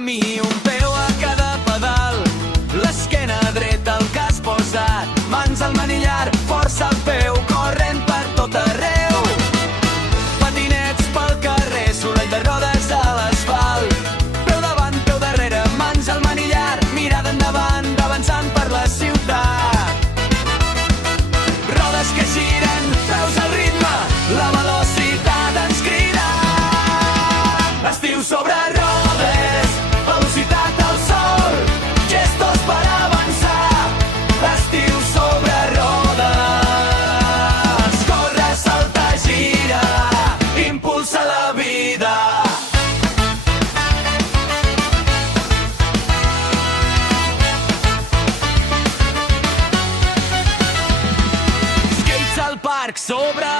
camí, un peu a cada pedal, l'esquena dreta al que has posat, mans al manillar, força al peu, corrent per tot arreu. Patinets pel carrer, soroll de rodes a l'asfalt, peu davant, peu darrere, mans al manillar, mirada endavant, avançant per la ciutat. Rodes que giren, peus al ritme, la velocitat ens crida. Estiu sobre rodes, velocitat al sol, gestos per avançar. Estiu sobre rodes, corre, salta, gira, impulsa la vida. Skates al parc sobre